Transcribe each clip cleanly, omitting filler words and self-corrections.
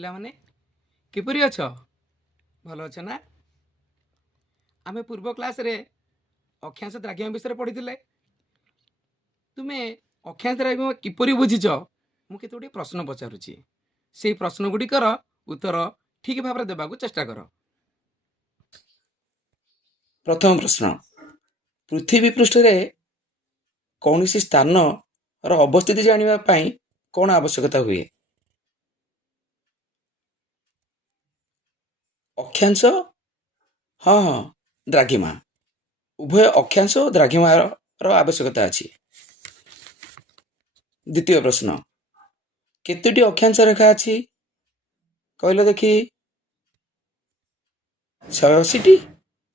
ପିଲାମାନେ କିପରି ଅଛ? ଭଲ ଅଛ ନା? ଆମେ ପୂର୍ବ କ୍ଲାସରେ ଅକ୍ଷାଂଶ ଦ୍ରାଘିମା ବିଷୟରେ ପଢ଼ିଥିଲେ। ତୁମେ ଅକ୍ଷାଂଶ ଦ୍ରାଘିମା କିପରି ବୁଝିଛ? ମୁଁ କେତେ ଗୁଡ଼ିଏ ପ୍ରଶ୍ନ ପଚାରୁଛି, ସେହି ପ୍ରଶ୍ନ ଗୁଡ଼ିକର ଉତ୍ତର ଠିକ୍ ଭାବରେ ଦେବାକୁ ଚେଷ୍ଟା କର। ପ୍ରଥମ ପ୍ରଶ୍ନ, ପୃଥିବୀ ପୃଷ୍ଠରେ କୌଣସି ସ୍ଥାନର ଅବସ୍ଥିତି ଜାଣିବା ପାଇଁ କ'ଣ ଆବଶ୍ୟକତା ହୁଏ? ଅକ୍ଷାଂଶ, ହଁ ହଁ, ଦ୍ରାଘିମା। ଉଭୟ ଅକ୍ଷାଂଶ ଓ ଦ୍ରାଘିମାର ଆବଶ୍ୟକତା ଅଛି। ଦ୍ୱିତୀୟ ପ୍ରଶ୍ନ, କେତୋଟି ଅକ୍ଷାଂଶ ରେଖା ଅଛି କହିଲ ଦେଖି? 180ଟି?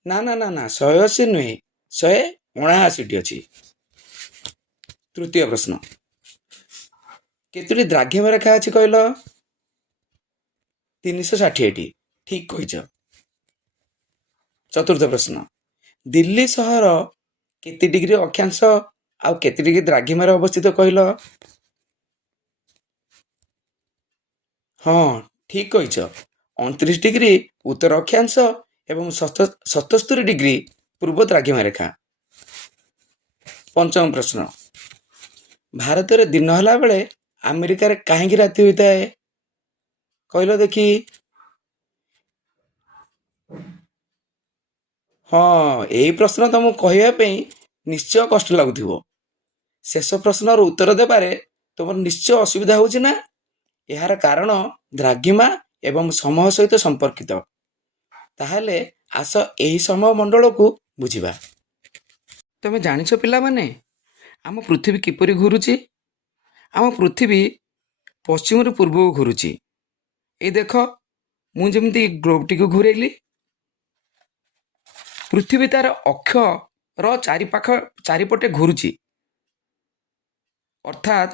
ନା ନା ନା ନା, 180 ନୁହେଁ, 179ଟି ଅଛି। ତୃତୀୟ ପ୍ରଶ୍ନ, କେତୋଟି ଦ୍ରାଘିମା ରେଖା ଅଛି କହିଲ? 360ଟି, ଠିକ୍ କହିଛ। ଚତୁର୍ଥ ପ୍ରଶ୍ନ, ଦିଲ୍ଲୀ ସହର କେତେ ଡିଗ୍ରୀ ଅକ୍ଷାଂଶ ଆଉ କେତେ ଡିଗ୍ରୀ ଦ୍ରାଘିମାରେ ଅବସ୍ଥିତ କହିଲ? ହଁ, ଠିକ୍ କହିଛ, 29 ଡିଗ୍ରୀ ଉତ୍ତର ଅକ୍ଷାଂଶ ଏବଂ 77 ଡିଗ୍ରୀ ପୂର୍ବ ଦ୍ରାଘିମା ରେଖା। ପଞ୍ଚମ ପ୍ରଶ୍ନ, ଭାରତରେ ଦିନ ହେଲା ବେଳେ ଆମେରିକାରେ କାହିଁକି ରାତି ହୋଇଥାଏ କହିଲ ଦେଖି? ହଁ, ଏଇ ପ୍ରଶ୍ନ ତମକୁ କହିବା ପାଇଁ ନିଶ୍ଚୟ କଷ୍ଟ ଲାଗୁଥିବ। ଶେଷ ପ୍ରଶ୍ନର ଉତ୍ତର ଦେବାରେ ତୁମର ନିଶ୍ଚୟ ଅସୁବିଧା ହେଉଛି ନା? ଏହାର କାରଣ ଦ୍ରାଘିମା ଏବଂ ସମୟ ସହିତ ସମ୍ପର୍କିତ। ତାହେଲେ ଆସ ଏହି ସମୟ ମଣ୍ଡଳକୁ ବୁଝିବା। ତମେ ଜାଣିଛ ପିଲାମାନେ, ଆମ ପୃଥିବୀ କିପରି ଘୁରୁଛି? ଆମ ପୃଥିବୀ ପଶ୍ଚିମରୁ ପୂର୍ବକୁ ଘୁରୁଛି। ଏଇ ଦେଖ, ମୁଁ ଯେମିତି ଗ୍ଲୋବଟିକୁ ଘୁରେଇଲି। ପୃଥିବୀ ତାର ଅକ୍ଷର ଚାରିପଟେ ଘୁରୁଛି, ଅର୍ଥାତ୍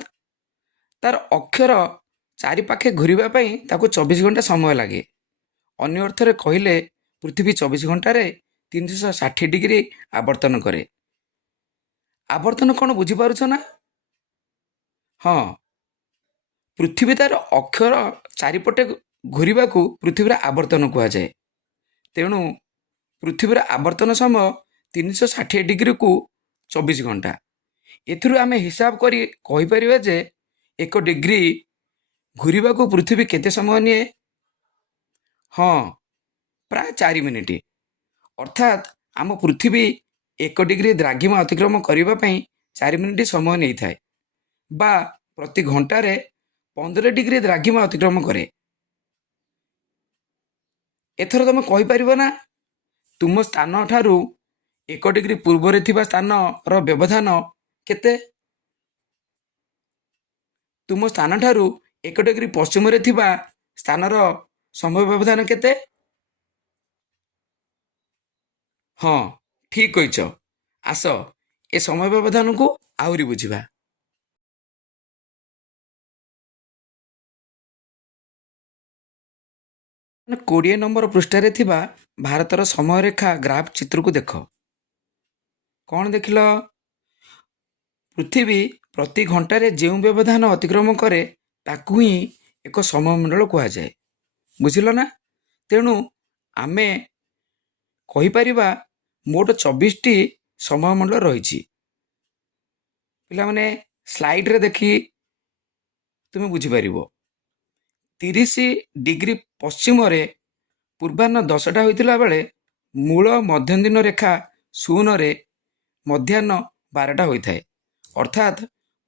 ତାର ଅକ୍ଷର ଚାରିପାଖେ ଘୁରିବା ପାଇଁ ତାକୁ 24 ଘଣ୍ଟା ସମୟ ଲାଗେ। ଅନ୍ୟ ଅର୍ଥରେ କହିଲେ ପୃଥିବୀ 24 ଘଣ୍ଟାରେ 360 ଡିଗ୍ରୀ ଆବର୍ତ୍ତନ କରେ। ଆବର୍ତ୍ତନ କ'ଣ ବୁଝିପାରୁଛ ନା? ହଁ, ପୃଥିବୀ ତାର ଅକ୍ଷର ଚାରିପଟେ ଘୁରିବାକୁ ପୃଥିବୀର ଆବର୍ତ୍ତନ କୁହାଯାଏ। ତେଣୁ ପୃଥିବୀର ଆବର୍ତ୍ତନ ସମୟ 360 ଡିଗ୍ରୀକୁ 24 ଘଣ୍ଟା। ଏଥିରୁ ଆମେ ହିସାବ କରି କହିପାରିବା ଯେ 1 ଡିଗ୍ରୀ ଘୁରିବାକୁ ପୃଥିବୀ କେତେ ସମୟ ନିଏ? ହଁ, ପ୍ରାୟ 4 ମିନିଟ୍। ଅର୍ଥାତ୍ ଆମ ପୃଥିବୀ 1 ଡିଗ୍ରୀ ଦ୍ରାଘିମା ଅତିକ୍ରମ କରିବା ପାଇଁ 4 ମିନିଟ୍ ସମୟ ନେଇଥାଏ, ବା ପ୍ରତି ଘଣ୍ଟାରେ 15 ଡିଗ୍ରୀ ଦ୍ରାଘିମା ଅତିକ୍ରମ କରେ। ଏଥର ତମେ କହିପାରିବ ନା, ତୁମ ସ୍ଥାନ ଠାରୁ 1 ଡିଗ୍ରୀ ପୂର୍ବରେ ଥିବା ସ୍ଥାନର ବ୍ୟବଧାନ କେତେ? ତୁମ ସ୍ଥାନ ଠାରୁ 1 ଡିଗ୍ରୀ ପଶ୍ଚିମରେ ଥିବା ସ୍ଥାନର ସମୟ ବ୍ୟବଧାନ କେତେ? ହଁ, ଠିକ୍ କହିଛ। ଆସ ଏ ସମୟ ବ୍ୟବଧାନକୁ ଆହୁରି ବୁଝିବା। 20 ନମ୍ବର ପୃଷ୍ଠାରେ ଥିବା ଭାରତର ସମୟରେଖା ଗ୍ରାଫ୍ ଚିତ୍ରକୁ ଦେଖ। କ'ଣ ଦେଖିଲ? ପୃଥିବୀ ପ୍ରତି ଘଣ୍ଟାରେ ଯେଉଁ ବ୍ୟବଧାନ ଅତିକ୍ରମ କରେ ତାକୁ ହିଁ ଏକ ସମୟମଣ୍ଡଳ କୁହାଯାଏ। ବୁଝିଲ ନା? ତେଣୁ ଆମେ କହିପାରିବା ମୋଟ 24ଟି ସମୟମଣ୍ଡଳ ରହିଛି। ପିଲାମାନେ ସ୍ଲାଇଡ୍ରେ ଦେଖି ତୁମେ ବୁଝିପାରିବ। 30 ଡିଗ୍ରୀ ପଶ୍ଚିମରେ ପୂର୍ବାହ୍ନ 10ଟା ହୋଇଥିଲା ବେଳେ ମୂଳ ମଧ୍ୟଦିନ ରେଖା 0ରେ ମଧ୍ୟାହ୍ନ 12ଟା ହୋଇଥାଏ। ଅର୍ଥାତ୍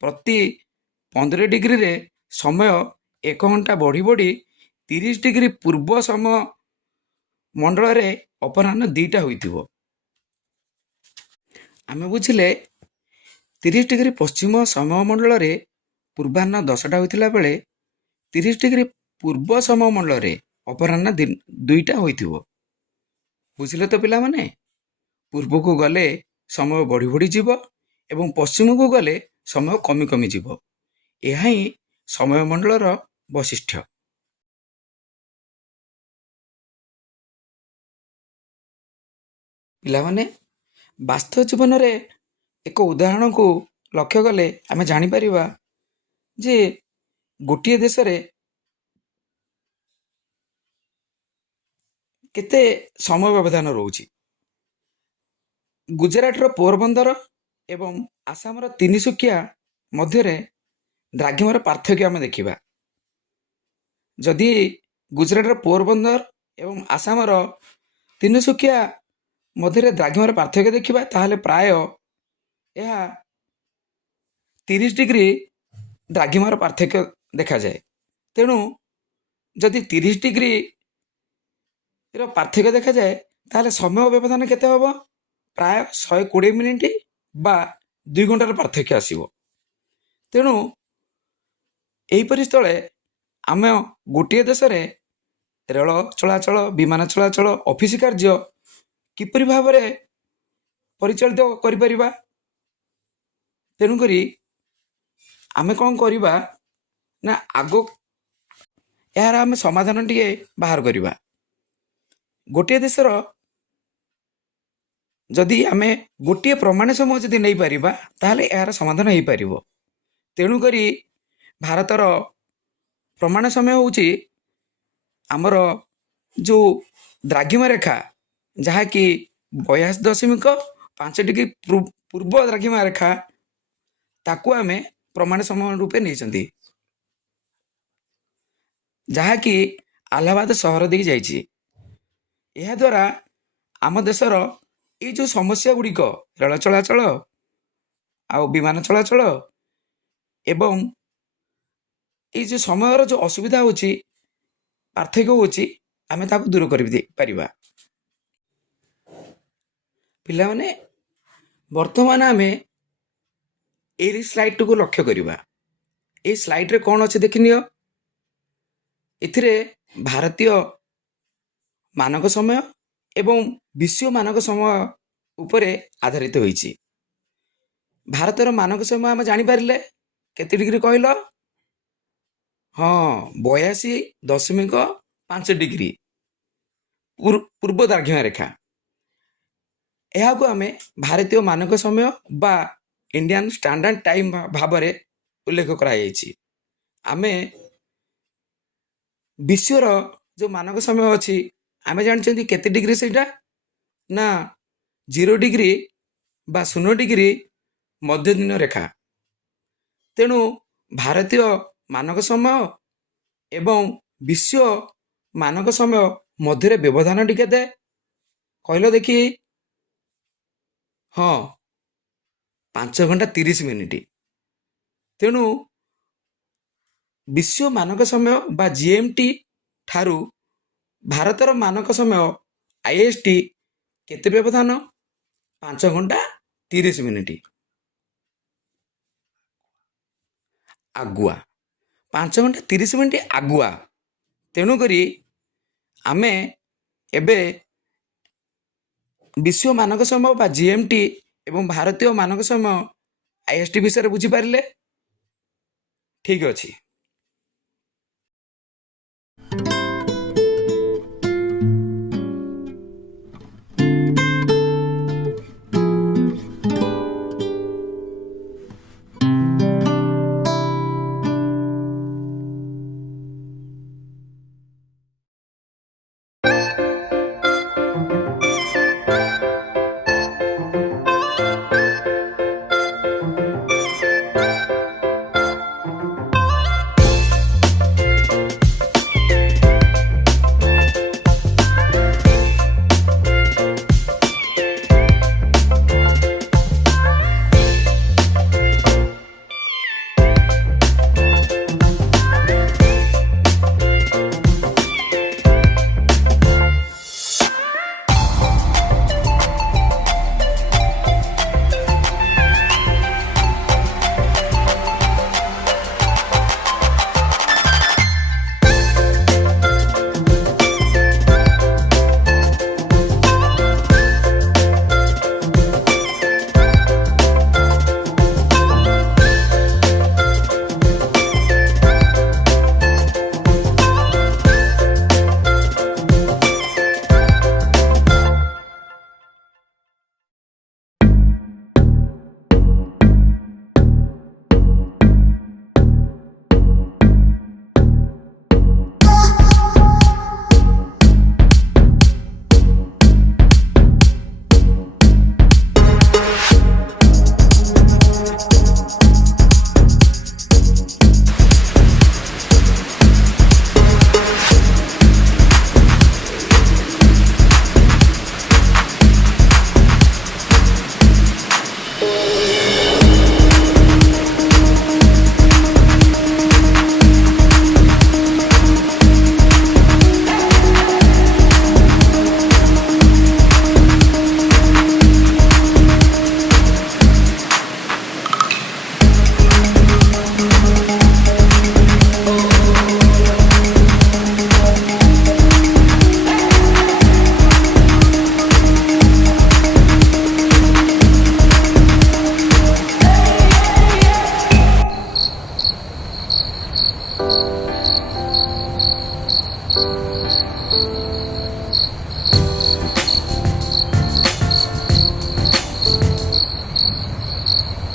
ପ୍ରତି 15 ଡିଗ୍ରୀରେ ସମୟ 1 ଘଣ୍ଟା ବଢ଼ି ବଢ଼ି 30 ଡିଗ୍ରୀ ପୂର୍ବ ସମୟ ମଣ୍ଡଳରେ ଅପରାହ୍ନ 2ଟା ହୋଇଥିବ। ଆମେ ବୁଝିଲେ 30 ଡିଗ୍ରୀ ପଶ୍ଚିମ ସମୟମଣ୍ଡଳରେ ପୂର୍ବାହ୍ନ 10ଟା ହୋଇଥିଲା ବେଳେ 30 ଡିଗ୍ରୀ ପୂର୍ବ ସମୟମଣ୍ଡଳରେ ଅପରାହ୍ନ 2ଟା ହୋଇଥିବ। ବୁଝିଲେ ତ ପିଲାମାନେ? ପୂର୍ବକୁ ଗଲେ ସମୟ ବଢ଼ି ବଢ଼ି ଯିବ ଏବଂ ପଶ୍ଚିମକୁ ଗଲେ ସମୟ କମି କମି ଯିବ। ଏହା ହିଁ ସମୟମଣ୍ଡଳର ବୈଶିଷ୍ଟ୍ୟ। ପିଲାମାନେ, ବାସ୍ତବ ଜୀବନରେ ଏକ ଉଦାହରଣକୁ ଲକ୍ଷ୍ୟ କଲେ ଆମେ ଜାଣିପାରିବା ଯେ ଗୋଟିଏ ଦେଶରେ କେତେ ସମୟ ବ୍ୟବଧାନ ରହୁଛି। ଗୁଜରାଟର ପୋରବନ୍ଦର ଏବଂ ଆସାମର ତିନିସୁକିଆ ମଧ୍ୟରେ ଦ୍ରାଘିମାର ପାର୍ଥକ୍ୟ ଆମେ ଦେଖିବା। ଯଦି ଗୁଜରାଟର ପୋରବନ୍ଦର ଏବଂ ଆସାମର ତିନିସୁକିଆ ମଧ୍ୟରେ ଦ୍ରାଘିମାର ପାର୍ଥକ୍ୟ ଦେଖିବା, ତାହେଲେ ପ୍ରାୟ ଏହା 30 ଡିଗ୍ରୀ ଦ୍ରାଘିମାର ପାର୍ଥକ୍ୟ ଦେଖାଯାଏ। ତେଣୁ ଯଦି 30 ଡିଗ୍ରୀର ପାର୍ଥକ୍ୟ ଦେଖାଯାଏ, ତାହେଲେ ସମୟ ବ୍ୟବଧାନ କେତେ ହେବ? ପ୍ରାୟ 120 ମିନିଟ୍ ବା 2 ଘଣ୍ଟାର ପାର୍ଥକ୍ୟ ଆସିବ। ତେଣୁ ଏହିପରି ସ୍ଥଳେ ଆମେ ଗୋଟିଏ ଦେଶରେ ରେଳ ଚଳାଚଳ, ବିମାନ ଚଳାଚଳ, ଅଫିସ କାର୍ଯ୍ୟ କିପରି ଭାବରେ ପରିଚାଳିତ କରିପାରିବା? ତେଣୁକରି ଆମେ କ'ଣ କରିବା ନା, ଏହାର ଆମେ ସମାଧାନଟିଏ ବାହାର କରିବା। ଗୋଟିଏ ଦେଶର ଯଦି ଆମେ ଗୋଟିଏ ପ୍ରମାଣ ସମୟ ଯଦି ନେଇପାରିବା, ତାହେଲେ ଏହାର ସମାଧାନ ହେଇପାରିବ। ତେଣୁକରି ଭାରତର ପ୍ରମାଣ ସମୟ ହେଉଛି ଆମର ଯେଉଁ ଦ୍ରାଘିମା ରେଖା, ଯାହାକି 82.5 ଡିଗ୍ରୀ ପୂର୍ବ ଦ୍ରାଘିମା ରେଖା, ତାକୁ ଆମେ ପ୍ରମାଣ ସମୟ ରୂପେ ନେଇଛନ୍ତି, ଯାହାକି ଆହ୍ଲାବାଦ ସହର ଦେଇକି ଯାଇଛି। ଏହାଦ୍ୱାରା ଆମ ଦେଶର ଏଇ ଯେଉଁ ସମସ୍ୟା ଗୁଡ଼ିକ, ରେଳ ଚଳାଚଳ ଆଉ ବିମାନ ଚଳାଚଳ ଏବଂ ଏଇ ଯେଉଁ ସମୟର ଯେଉଁ ଅସୁବିଧା ହେଉଛି, ପାର୍ଥକ୍ୟ ହେଉଛି, ଆମେ ତାକୁ ଦୂର କରିପାରିବା। ପିଲାମାନେ, ବର୍ତ୍ତମାନ ଆମେ ଏଇ ସ୍ଲାଇଡ୍ଟିକୁ ଲକ୍ଷ୍ୟ କରିବା। ଏଇ ସ୍ଲାଇଡ୍ରେ କ'ଣ ଅଛି ଦେଖିନିଅ। ଏଥିରେ ଭାରତୀୟ ମାନକ ସମୟ ଏବଂ ବିଶ୍ୱ ମାନକ ସମୟ ଉପରେ ଆଧାରିତ ହୋଇଛି। ଭାରତର ମାନକ ସମୟ ଆମେ ଜାଣିପାରିଲେ କେତେ ଡିଗ୍ରୀ କହିଲ? ହଁ, 82.5 ଡିଗ୍ରୀ ପୂର୍ବ ଦ୍ରାଘିମା ରେଖା। ଏହାକୁ ଆମେ ଭାରତୀୟ ମାନକ ସମୟ ବା ଇଣ୍ଡିଆନ୍ ଷ୍ଟାଣ୍ଡାର୍ଡ ଟାଇମ୍ ଭାବରେ ଉଲ୍ଲେଖ କରାଯାଇଛି। ଆମେ ବିଶ୍ୱର ଯେଉଁ ମାନକ ସମୟ ଅଛି, ଆମେ ଜାଣିଛନ୍ତି କେତେ ଡିଗ୍ରୀ ସେଇଟା? ନା, 0 ଡିଗ୍ରୀ ବା 0 ଡିଗ୍ରୀ ମଧ୍ୟଦିନ ରେଖା। ତେଣୁ ଭାରତୀୟ ମାନକ ସମୟ ଏବଂ ବିଶ୍ୱ ମାନକ ସମୟ ମଧ୍ୟରେ ବ୍ୟବଧାନଟି କେତେ କହିଲ ଦେଖି? ହଁ, 5 ଘଣ୍ଟା 30 ମିନିଟ୍। ତେଣୁ ବିଶ୍ୱ ମାନକ ସମୟ ବା GMT ଠାରୁ ଭାରତର ମାନକ ସମୟ IST କେତେ ବ୍ୟବଧାନ? 5 ଘଣ୍ଟା 30 ମିନିଟ୍ ଆଗୁଆ। 5 ଘଣ୍ଟା 30 ମିନିଟ୍ ଆଗୁଆ। ତେଣୁକରି ଆମେ ଏବେ ବିଶ୍ୱ ମାନକ ସମୟ ବା GMT ଏବଂ ଭାରତୀୟ ମାନକ ସମୟ IST ବିଷୟରେ ବୁଝିପାରିଲେ? ଠିକ୍ ଅଛି।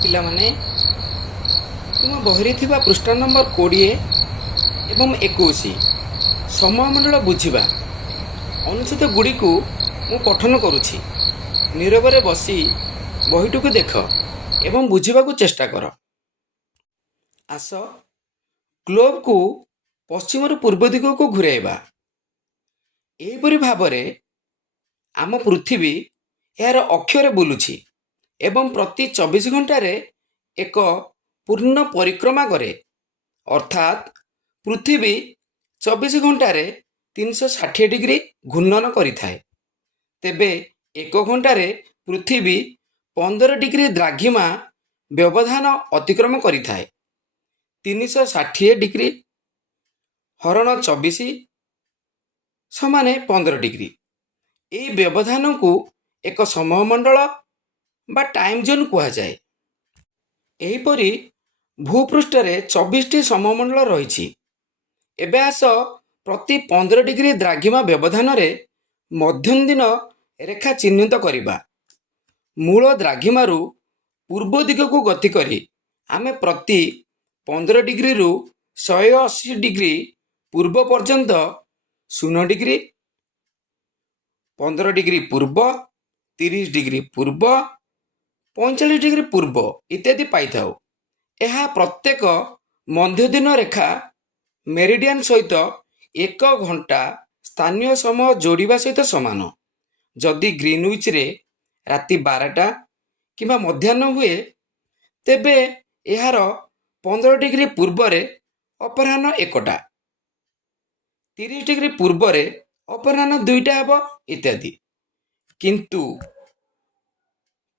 ପିଲାମାନେ, ତୁମ ବହିରେ ଥିବା ପୃଷ୍ଠା ନମ୍ବର 20 ଏବଂ 21 ସମୟମଣ୍ଡଳ ବୁଝିବା ଅନୁଚ୍ଛେଦ ଗୁଡ଼ିକୁ ମୁଁ ପଠନ କରୁଛି। ନୀରବରେ ବସି ବହିଟିକୁ ଦେଖ ଏବଂ ବୁଝିବାକୁ ଚେଷ୍ଟା କର। ଆସ, ଗ୍ଲୋବକୁ ପଶ୍ଚିମରୁ ପୂର୍ବ ଦିଗକୁ ଘୁରାଇବା। ଏହିପରି ଭାବରେ ଆମ ପୃଥିବୀ ଏହାର ଅକ୍ଷରେ ବୁଲୁଛି ଏବଂ ପ୍ରତି 24 ଘଣ୍ଟାରେ ଏକ ପୂର୍ଣ୍ଣ ପରିକ୍ରମା କରେ। ଅର୍ଥାତ୍ ପୃଥିବୀ 24 ଘଣ୍ଟାରେ 360 ଡିଗ୍ରୀ ଘୂର୍ଣ୍ଣନ କରିଥାଏ। ତେବେ 1 ଘଣ୍ଟାରେ ପୃଥିବୀ 15 ଡିଗ୍ରୀ ଦ୍ରାଘିମା ବ୍ୟବଧାନ ଅତିକ୍ରମ କରିଥାଏ। 360 ଡିଗ୍ରୀ ହରଣ 24 ସମାନେ 15 ଡିଗ୍ରୀ। ଏହି ବ୍ୟବଧାନକୁ ଏକ ସମୟମଣ୍ଡଳ ବା ଟାଇମ୍ ଜୋନ୍ କୁହାଯାଏ। ଏହିପରି ଭୂପୃଷ୍ଠରେ 24ଟି ସମୟମଣ୍ଡଳ ରହିଛି। ଏବେ ଆସ ପ୍ରତି 15 ଡିଗ୍ରୀ ଦ୍ରାଘିମା ବ୍ୟବଧାନରେ ମଧ୍ୟନ୍ଦିନ ରେଖା ଚିହ୍ନିତ କରିବା। ମୂଳ ଦ୍ରାଘିମାରୁ ପୂର୍ବ ଦିଗକୁ ଗତି କରି ଆମେ ପ୍ରତି 15 ଡିଗ୍ରୀରୁ 180 ଡିଗ୍ରୀ ପୂର୍ବ ପର୍ଯ୍ୟନ୍ତ 0 ଡିଗ୍ରୀ, 15 ଡିଗ୍ରୀ ପୂର୍ବ, 30 ଡିଗ୍ରୀ ପୂର୍ବ, 45 ଡିଗ୍ରୀ ପୂର୍ବ ଇତ୍ୟାଦି ପାଇଥାଉ। ଏହା ପ୍ରତ୍ୟେକ ମଧ୍ୟଦିନ ରେଖା ମେରିଡିଆନ୍ ସହିତ 1 ଘଣ୍ଟା ସ୍ଥାନୀୟ ସମୟ ଯୋଡ଼ିବା ସହିତ ସମାନ। ଯଦି ଗ୍ରୀନଉଇଚ୍ରେ ରାତି 12ଟା କିମ୍ବା ମଧ୍ୟାହ୍ନ ହୁଏ, ତେବେ ଏହାର 15 ଡିଗ୍ରୀ ପୂର୍ବରେ ଅପରାହ୍ନ 1ଟା, 30 ଡିଗ୍ରୀ ପୂର୍ବରେ ଅପରାହ୍ନ 2ଟା ହେବ ଇତ୍ୟାଦି। କିନ୍ତୁ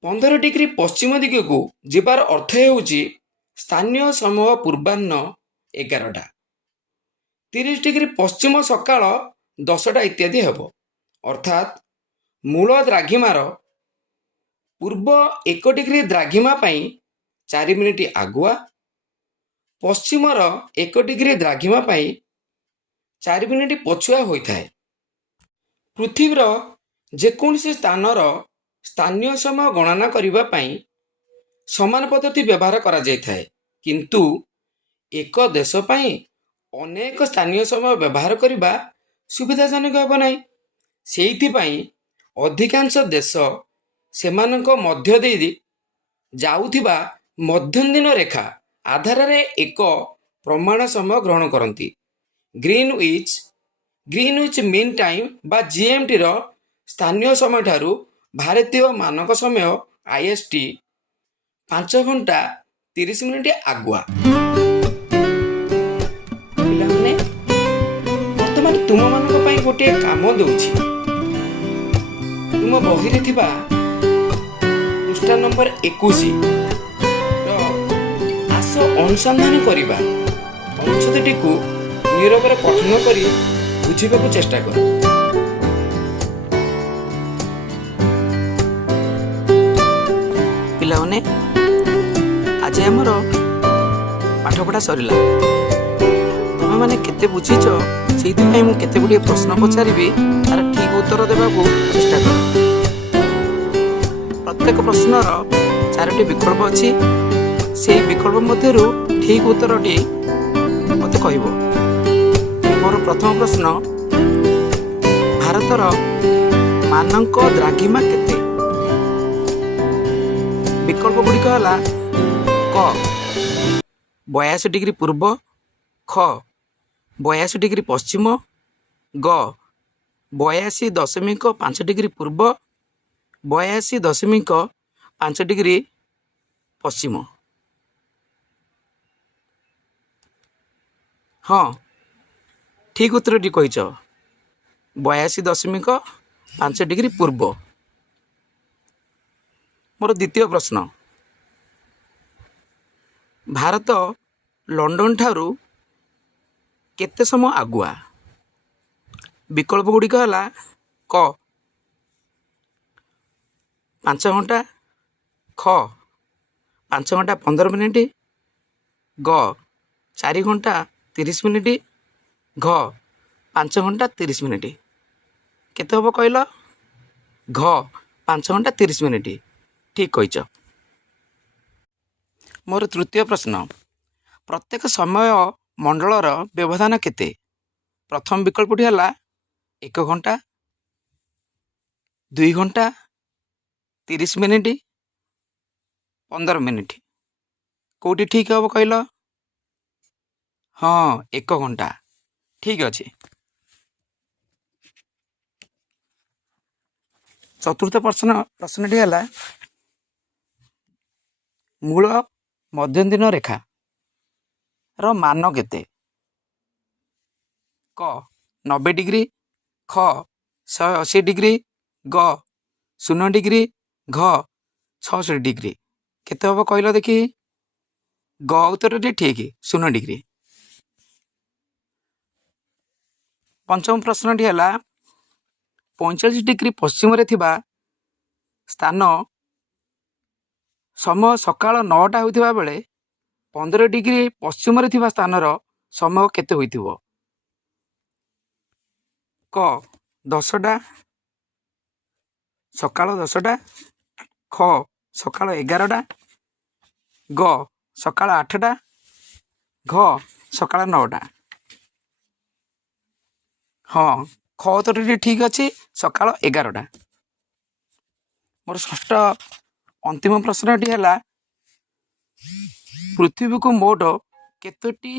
15 ଡିଗ୍ରୀ ପଶ୍ଚିମ ଦିଗକୁ ଯିବାର ଅର୍ଥ ହେଉଛି ସ୍ଥାନୀୟ ସମୟ ପୂର୍ବାହ୍ନ 11ଟା, 30 ଡିଗ୍ରୀ ପଶ୍ଚିମ ସକାଳ 10ଟା ଇତ୍ୟାଦି ହେବ। ଅର୍ଥାତ୍ ମୂଳ ଦ୍ରାଘିମାର ପୂର୍ବ 1 ଡିଗ୍ରୀ ଦ୍ରାଘିମା ପାଇଁ 4 ମିନିଟ୍ ଆଗୁଆ, ପଶ୍ଚିମର 1 ଡିଗ୍ରୀ ଦ୍ରାଘିମା ପାଇଁ 4 ମିନିଟ୍ ପଛୁଆ ହୋଇଥାଏ। ପୃଥିବୀର ଯେକୌଣସି ସ୍ଥାନର ସ୍ଥାନୀୟ ସମୟ ଗଣନା କରିବା ପାଇଁ ସମାନ ପଦ୍ଧତି ବ୍ୟବହାର କରାଯାଇଥାଏ। କିନ୍ତୁ ଏକ ଦେଶ ପାଇଁ ଅନେକ ସ୍ଥାନୀୟ ସମୟ ବ୍ୟବହାର କରିବା ସୁବିଧାଜନକ ହେବ ନାହିଁ। ସେଇଥିପାଇଁ ଅଧିକାଂଶ ଦେଶ ସେମାନଙ୍କ ମଧ୍ୟ ଦେଇ ଯାଉଥିବା ମଧ୍ୟନ୍ଦିନ ରେଖା ଆଧାରରେ ଏକ ପ୍ରମାଣ ସମୟ ଗ୍ରହଣ କରନ୍ତି। ଗ୍ରୀନଉଇଚ୍ ମିନ୍ ଟାଇମ୍ ବା GMTର ସ୍ଥାନୀୟ ସମୟଠାରୁ ଭାରତୀୟ ମାନକ ସମୟ IST 5 ଘଣ୍ଟା 30 ମିନିଟ୍ ଆଗୁଆ। ପିଲାମାନେ, ବର୍ତ୍ତମାନ ତୁମମାନଙ୍କ ପାଇଁ ଗୋଟିଏ କାମ ଦେଉଛି। ତୁମ ବହିରେ ଥିବା ପୃଷ୍ଠା ନମ୍ବର 21 ଆସ ଅନୁସନ୍ଧାନ କରିବା ଅନୁଚ୍ଛେଦଟିକୁ ନୀରବରେ ପଠନ କରି ବୁଝିବାକୁ ଚେଷ୍ଟା କର। ପିଲାମାନେ, ଆଜି ଆମର ପାଠପଢ଼ା ସରିଲା। ତୁମେମାନେ କେତେ ବୁଝିଛ, ସେଇଥିପାଇଁ ମୁଁ କେତେ ଗୁଡ଼ିଏ ପ୍ରଶ୍ନ ପଚାରିବି, ତାର ଠିକ୍ ଉତ୍ତର ଦେବାକୁ ଚେଷ୍ଟା କର। ପ୍ରତ୍ୟେକ ପ୍ରଶ୍ନର 4ଟି ବିକଳ୍ପ ଅଛି। ସେହି ବିକଳ୍ପ ମଧ୍ୟରୁ ଠିକ୍ ଉତ୍ତରଟି ମୋତେ କହିବ। ମୋର ପ୍ରଥମ ପ୍ରଶ୍ନ, ଭାରତର ମାନକ ଦ୍ରାଘିମା କେତେ? ବିକଳ୍ପ ଗୁଡ଼ିକ ହେଲା କ 82 ଡିଗ୍ରୀ ପୂର୍ବ, ଖ 82 ଡିଗ୍ରୀ ପଶ୍ଚିମ, ଗ 82.5 ଡିଗ୍ରୀ ପୂର୍ବ, 82.5 ଡିଗ୍ରୀ ପଶ୍ଚିମ। ହଁ, ଠିକ୍ ଉତ୍ତରଟି କହିଛ, 82.5 ଡିଗ୍ରୀ ପୂର୍ବ। ମୋର ଦ୍ୱିତୀୟ ପ୍ରଶ୍ନ, ଭାରତ ଲଣ୍ଡନ ଠାରୁ କେତେ ସମୟ ଆଗୁଆ? ବିକଳ୍ପ ଗୁଡ଼ିକ ହେଲା କ 5 ଘଣ୍ଟା, ଖ 5 ଘଣ୍ଟା 15 ମିନିଟ୍, ଗ 4 ଘଣ୍ଟା 30 ମିନିଟ୍, ଘ 5 ଘଣ୍ଟା 30 ମିନିଟ୍। କେତେ ହେବ କହିଲ? ଘ 5 ଘଣ୍ଟା 30 ମିନିଟ୍। ଠିକ୍ କହିଛ। ମୋର ତୃତୀୟ ପ୍ରଶ୍ନ, ପ୍ରତ୍ୟେକ ସମୟ ମଣ୍ଡଳର ବ୍ୟବଧାନ କେତେ? ପ୍ରଥମ ବିକଳ୍ପଟି ହେଲା 1 ଘଣ୍ଟା, 2 ଘଣ୍ଟା, 30 ମିନିଟ୍, 15 ମିନିଟ୍। କେଉଁଟି ଠିକ୍ ହେବ କହିଲ? ହଁ, 1 ଘଣ୍ଟା। ଠିକ୍ ଅଛି। ଚତୁର୍ଥ ପ୍ରଶ୍ନଟି ହେଲା, ମୂଳ ମଧ୍ୟନ୍ଦିନ ରେଖାର ମାନ କେତେ? କ 90 ଡିଗ୍ରୀ, ଖ 180 ଡିଗ୍ରୀ, ଗ 0 ଡିଗ୍ରୀ, ଘ 66 ଡିଗ୍ରୀ। କେତେ ହେବ କହିଲ ଦେଖି? ଗ ଉତ୍ତରଟି ଠିକ୍, 0 ଡିଗ୍ରୀ। ପଞ୍ଚମ ପ୍ରଶ୍ନଟି ହେଲା, 45 ଡିଗ୍ରୀ ପଶ୍ଚିମରେ ଥିବା ସ୍ଥାନ ସମୟ ସକାଳ 9ଟା ହୋଇଥିବା ବେଳେ 15 ଡିଗ୍ରୀ ପଶ୍ଚିମରେ ଥିବା ସ୍ଥାନର ସମୟ କେତେ ହୋଇଥିବ? କ 10ଟା, ସକାଳ 10ଟା, ଖ ସକାଳ 11ଟା, ଗ ସକାଳ 8ଟା, ଘ ସକାଳ 9ଟା। ହଁ, ଖ ଉତ୍ତରଟି ଠିକ୍ ଅଛି, ସକାଳ 11ଟା। ମୋର ଷଷ୍ଠ ଅନ୍ତିମ ପ୍ରଶ୍ନଟି ହେଲା, ପୃଥିବୀକୁ ମୋଟ କେତୋଟି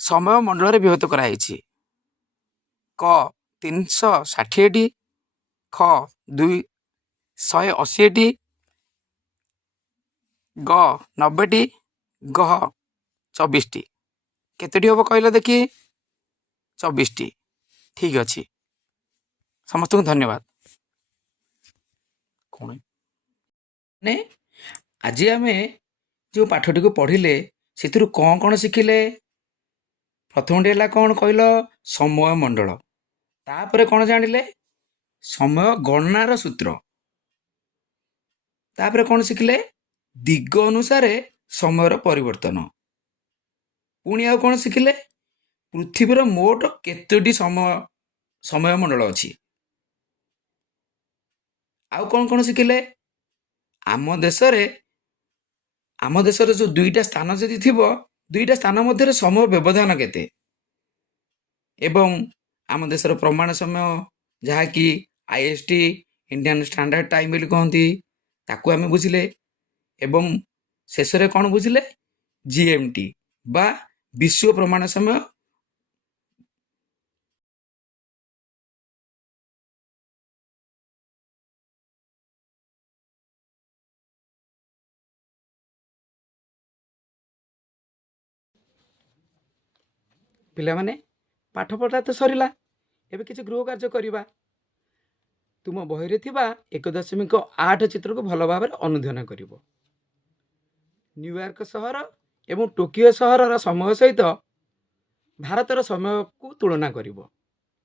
ସମୟ ମଣ୍ଡଳରେ ବିଭକ୍ତ କରାଯାଇଛି? କ 360ଟି, ଖ 180ଟି, ଗ 90ଟି, ଘ 24ଟି। କେତୋଟି ହେବ କହିଲ ଦେଖି? 24ଟି। ଠିକ୍ ଅଛି। ସମସ୍ତଙ୍କୁ ଧନ୍ୟବାଦ। ଆଜି ଆମେ ଯେଉଁ ପାଠଟିକୁ ପଢ଼ିଲେ ସେଥିରୁ କ'ଣ ଶିଖିଲେ? ପ୍ରଥମଟି ହେଲା କ'ଣ କହିଲ? ସମୟ ମଣ୍ଡଳ। ତାପରେ କ'ଣ ଜାଣିଲେ? ସମୟ ଗଣନାର ସୂତ୍ର। ତାପରେ କ'ଣ ଶିଖିଲେ? ଦିଗ ଅନୁସାରେ ସମୟର ପରିବର୍ତ୍ତନ। ପୁଣି ଆଉ କ'ଣ ଶିଖିଲେ? ପୃଥିବୀର ମୋଟ କେତୋଟି ସମୟ ମଣ୍ଡଳ ଅଛି। ଆଉ କ'ଣ ଶିଖିଲେ? ଆମ ଦେଶରେ ଯେଉଁ 2ଟା ସ୍ଥାନ ଯଦି ଥିବ, 2ଟା ସ୍ଥାନ ମଧ୍ୟରେ ସମୟ ବ୍ୟବଧାନ କେତେ? ଏବଂ ଆମ ଦେଶର ପ୍ରମାଣ ସମୟ, ଯାହାକି IST ଇଣ୍ଡିଆନ୍ ଷ୍ଟାଣ୍ଡାର୍ଡ ଟାଇମ୍ ବୋଲି କହନ୍ତି, ତାକୁ ଆମେ ବୁଝିଲେ। ଏବଂ ଶେଷରେ କ'ଣ ବୁଝିଲେ? GMT ବା ବିଶ୍ୱ ପ୍ରମାଣ ସମୟ। ପିଲାମାନେ, ପାଠପଢ଼ା ତ ସରିଲା, ଏବେ କିଛି ଗୃହ କାର୍ଯ୍ୟ କରିବା। ତୁମ ବହିରେ ଥିବା 1.8 ଚିତ୍ରକୁ ଭଲ ଭାବରେ ଅନୁଧ୍ୟାନ କରିବ। ନ୍ୟୁୟର୍କ ସହର ଏବଂ ଟୋକିଓ ସହରର ସମୟ ସହିତ ଭାରତର ସମୟକୁ ତୁଳନା କରିବ।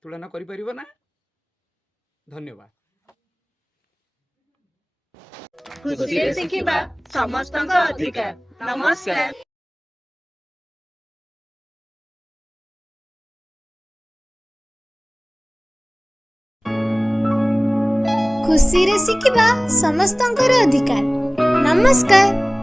ତୁଳନା କରିପାରିବ ନା? ଧନ୍ୟବାଦ। ଖୁସିରେ ଶିଖିବା ସମସ୍ତଙ୍କ ଅଧିକାର। ନମସ୍କାର। ଖୁସିରେ ଶିଖିବା ସମସ୍ତଙ୍କର ଅଧିକାର। ନମସ୍କାର।